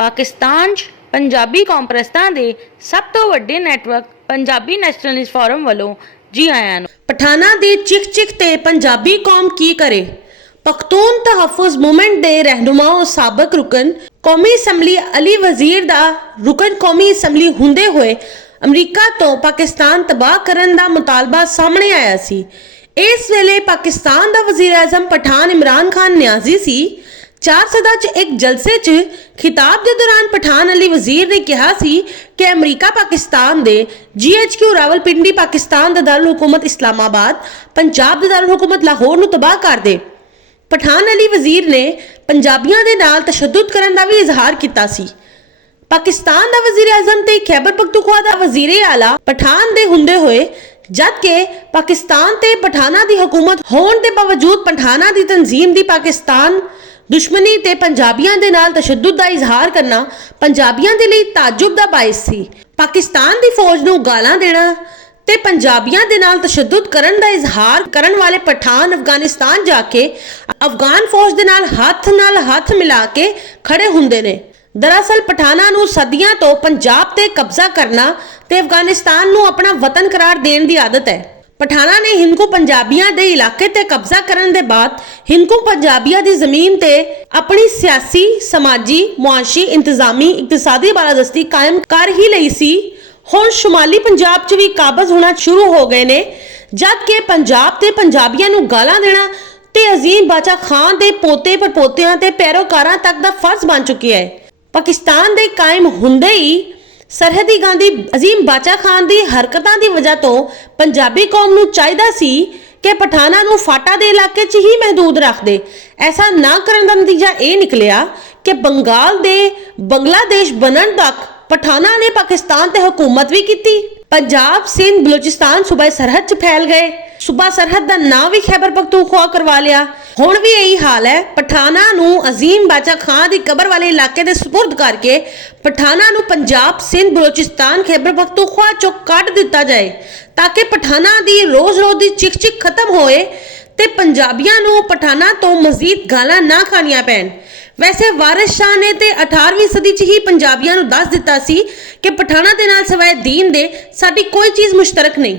पाकिस्तान 'ਚ पंजाबी कॉन्फ्रेंसां दे सब तो वड्डे नैटवर्क पंजाबी नैशनलिस्ट फोरम वालों जी आयां नूं। पठाना दी चिक चिक ते पंजाबी कौम की करे। पख्तून तहफ़ुज़ मूवमेंट दे रहनुमाओं साबक रुकन कौमी असैम्बली अली वज़ीर दा रुकन कौमी असैम्बली हुंदे होए अमरीका तो पाकिस्तान तबाह करन दा मुतालबा सामने आया सी। इस वेले पाकिस्तान दा वज़ीर आज़म पठान इमरान खान न्याजी सी। चार सदा च एक जलसे च खिताब के दौरान पठान अली वजीर ने कहा सी कि अमरीका पाकिस्तान दे GHQ रावलपिंडी पाकिस्तान दा दारुल हुकूमत इस्लामाबाद पंजाब दा दारुल हुकूमत लाहौर नूं तबाह कर दे। पठान अली वजीर ने पंजाबियों के नाल तशद्दुद करन दा भी इजहार किया सी। पाकिस्तान दा वजीर आजम ते खैबर पख्तूनख्वा दा वजीर आला पठान दे हुंदे होए जबकि पाकिस्तान ते पठाना दी हुकूमत होने के बावजूद पठाना दी तंजीम दी पाकिस्तान दुश्मनी ते पंजाबियों के नाल तशद्दुद दा इजहार करना पंजाबियों के लिए ताजुब दा बाइस सी। पाकिस्तान दी फौज नूं गालां देना ते पंजाबियों के नाल तशद्दुद करन दा इजहार करन वाले पठान अफगानिस्तान जाके अफगान फौज दे नाल हाथ मिला के खड़े हुंदे ने। दरअसल पठाना नूं सदियां तो पंजाब ते कब्जा करना ते अफगानिस्तान नूं अपना वतन करार देने की आदत है। पठाना ने हिंदू पंजाबियों के इलाके ते कब्जा करने के बाद हिंदू पंजाबियों की जमीन ते अपनी सियासी समाजी मुआशी इंतजामी इकतसादी बालादस्ती कायम कर ही लई सी। हुण शुमाली पंजाब च भी काबज होना शुरू हो गए ने जबकि पंजाब ते पंजाबियों नूं गालां देना ते अजीम बाचा खान दे पोते परपोतियां ते पैरोकारां तक दा फर्ज बन चुकी है। पाकिस्तान दे कायम हुंदे ही सरहदी गांधी अजीम बाचा खान दी हरकतां दी वजह तो पंजाबी कौम नूं चाहीदा सी कि पठाना नूं फाटा दे इलाके च ही महदूद रख दे। ऐसा ना करन दा नतीजा ये निकलिया कि बंगाल दे बांग्लादेश बनन तक पठाना ने पाकिस्तान ते हुकूमत भी की। पंजाब सिंध बलूचिस्तान सूबाई सरहद च फैल गए। सूबा सरहद का नाम भी खैबर पख्तूनख्वा करवा लिया। हुण भी यही हाल है। पठाना नूं अजीम बाचा खान की कबर वाले इलाके दे सुपुर्द करके पठाना नूं पंजाब सिंध बलूचिस्तान खैबर पख्तूनख्वा चों कट दिता जाए ताकि पठाना दी रोज रोज दी चिक चिक खत्म होए ते पंजाबियों नूं पठाना तो मजीद गालां ना खानियां पैण। वैसे वारिस शाह ने ते 18वीं सदी च ही पंजाबियों नूं दस दिता सी कि पठाना दे नाल सिवाय दीन दे साडी कोई चीज मुश्तरक नहीं।